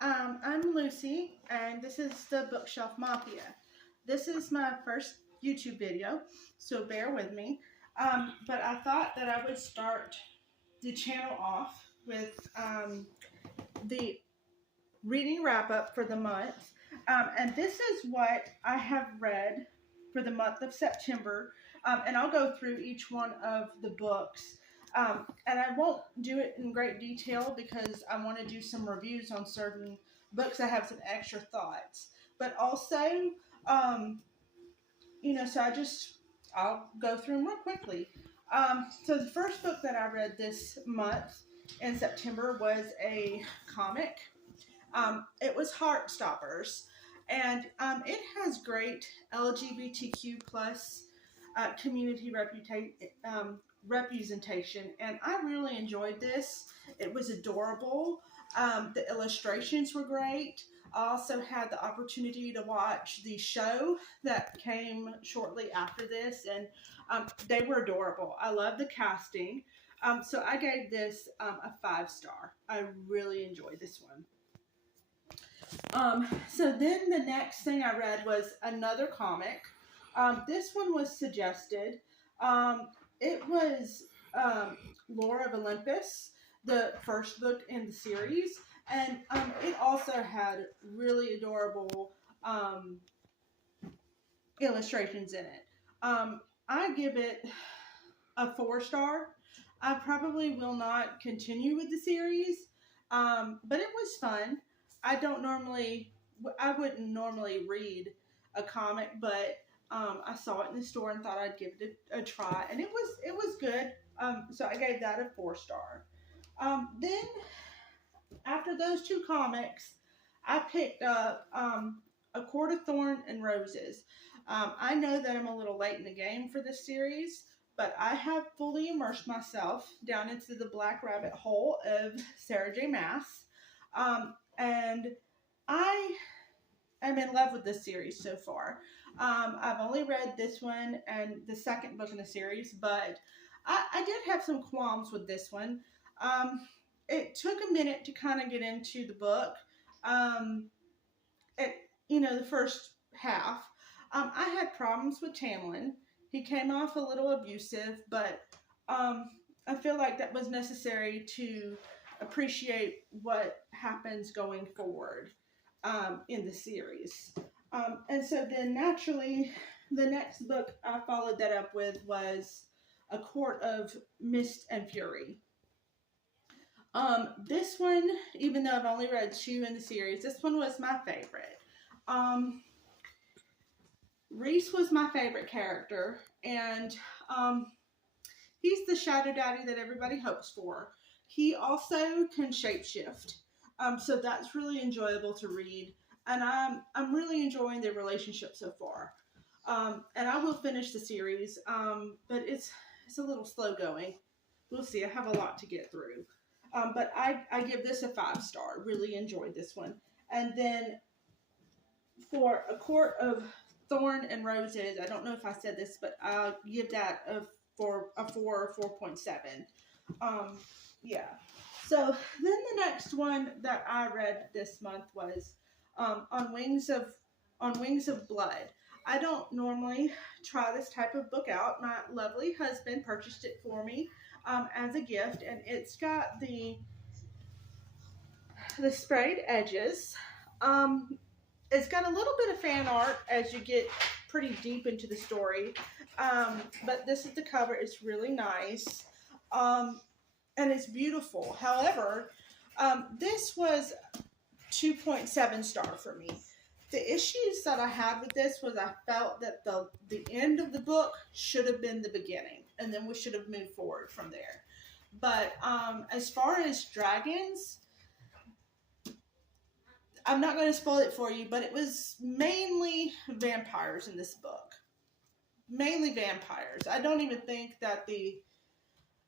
I'm Lucy, and this is the Bookshelf Mafia. This is my first YouTube video, so bear with me. But I thought that I would start the channel off with the reading wrap up for the month. And this is what I have read for the month of September. And I'll go through each one of the books. And I won't do it in great detail because I want to do some reviews on certain books. I have some extra thoughts. But also, so I'll go through them real quickly. So the first book that I read this month in September was a comic. It was Heartstoppers, and it has great LGBTQ plus community representation, and I really enjoyed this. It was adorable. The illustrations were great. I also had the opportunity to watch the show that came shortly after this, and they were adorable. I love the casting. So I gave this a 5-star. I really enjoyed this one. So then the next thing I read was another comic. This one was suggested. It was Lore of Olympus, the first book in the series, and it also had really adorable illustrations in it. I give it a 4-star. I probably will not continue with the series, but it was fun. I wouldn't normally read a comic, but I saw it in the store and thought I'd give it a try, and it was good. So I gave that a 4-star. Then after those two comics, I picked up A Court of Thorn and Roses. I know that I'm a little late in the game for this series, but I have fully immersed myself down into the black rabbit hole of Sarah J. Maas. And I am in love with this series so far. I've only read this one and the second book in the series, but I did have some qualms with this one. It took a minute to kind of get into the book. The first half. I had problems with Tamlin. He came off a little abusive, but I feel like that was necessary to appreciate what happens going forward in the series. And so then naturally, the next book I followed that up with was A Court of Mist and Fury. This one, even though I've only read 2 in the series, this one was my favorite. Rhys was my favorite character, and he's the shadow daddy that everybody hopes for. He also can shapeshift, so that's really enjoyable to read, and I'm really enjoying their relationship so far. And I will finish the series, but it's a little slow going. We'll see. I have a lot to get through, but I give this a 5-star. Really enjoyed this one. And then for A Court of Thorn and Roses, I don't know if I said this, but I'll give that a 4 or 4.7. Yeah. So then the next one that I read this month was On Wings of Blood. I don't normally try this type of book out. My lovely husband purchased it for me as a gift, and it's got the sprayed edges. It's got a little bit of fan art as you get pretty deep into the story, but this is the cover. It's really nice, and it's beautiful. However, this was 2.7 star for me. The issues that I had with this was I felt that the end of the book should have been the beginning, and then we should have moved forward from there. But as far as dragons, I'm not going to spoil it for you, but it was mainly vampires in this book. Mainly vampires. I don't even think that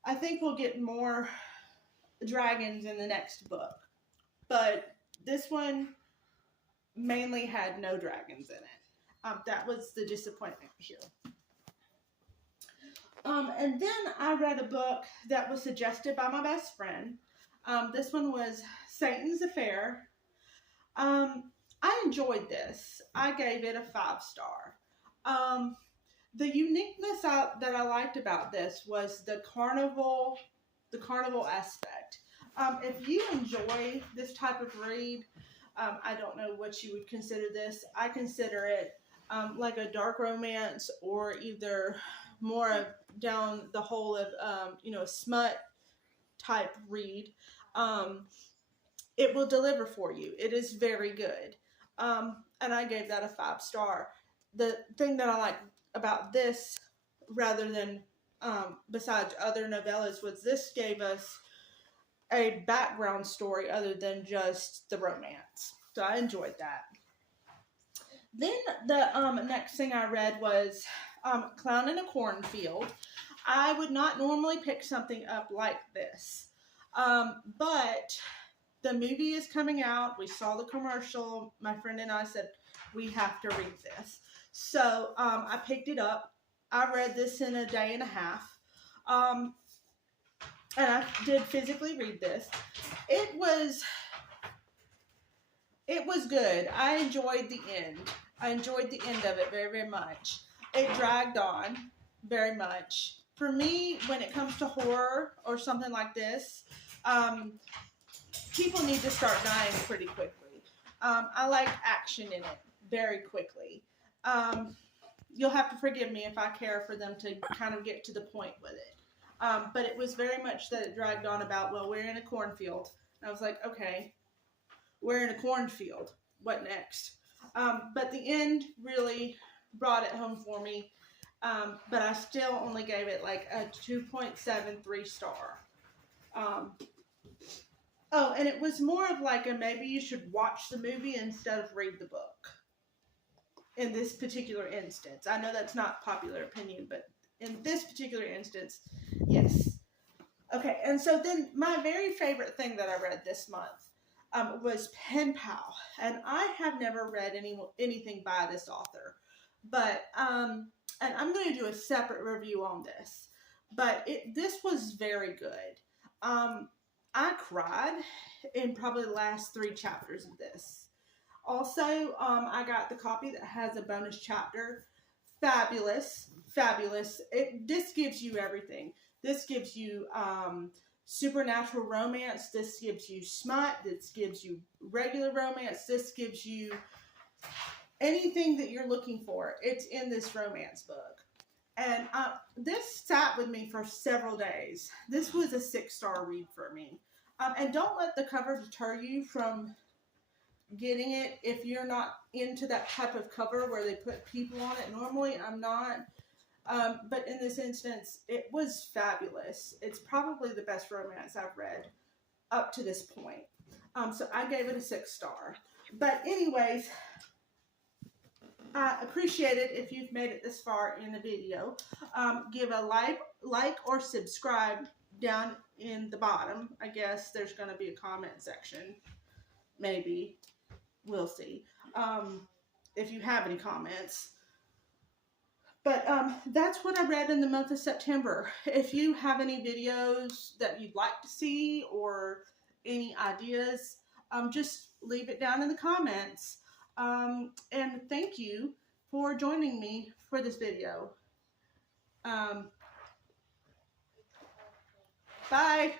I think we'll get more dragons in the next book. But this one mainly had no dragons in it. That was the disappointment here. And then I read a book that was suggested by my best friend. This one was Satan's Affair. I enjoyed this. I gave it a 5 star. Um, the uniqueness that I liked about this was the carnival aspect. If you enjoy this type of read, I don't know what you would consider this. I consider it like a dark romance, or either more of down the hole of a smut type read. Um, it will deliver for you. It is very good. And I gave that a 5 star. The thing that I like about this, rather than besides other novellas, was this gave us a background story other than just the romance. So I enjoyed that. Then the next thing I read was Clown in a Cornfield. I would not normally pick something up like this, but the movie is coming out. We saw the commercial. My friend and I said, we have to read this. So I picked it up. I read this in a day and a half. And I did physically read this. It was good. I enjoyed the end. I enjoyed the end of it very, very much. It dragged on very much. For me, when it comes to horror or something like this, people need to start dying pretty quickly. I like action in it very quickly. You'll have to forgive me if I care for them to kind of get to the point with it. But it was very much that it dragged on about, well, we're in a cornfield. And I was like, okay, we're in a cornfield. What next? But the end really brought it home for me. But I still only gave it like a 2.73 star. Oh, and it was more of like a maybe you should watch the movie instead of read the book. In this particular instance. I know that's not popular opinion, but in this particular instance, yes. Okay, and so then my very favorite thing that I read this month was Pen Pal. And I have never read anything by this author. But, and I'm going to do a separate review on this. But this was very good. I cried in probably the last 3 chapters of this. Also, I got the copy that has a bonus chapter. Fabulous, fabulous. This gives you everything. This gives you supernatural romance. This gives you smut. This gives you regular romance. This gives you anything that you're looking for. It's in this romance book. And this sat with me for several days. This was a 6-star read for me. And don't let the cover deter you from getting it if you're not into that type of cover where they put people on it. Normally I'm not, but in this instance it was fabulous. It's probably the best romance I've read up to this point. So I gave it a 6-star. But anyways, I appreciate it if you've made it this far in the video. Give a like or subscribe down in the bottom. I guess there's going to be a comment section. Maybe. We'll see. If you have any comments. But that's what I read in the month of September. If you have any videos that you'd like to see or any ideas, just leave it down in the comments. And thank you for joining me for this video. Bye.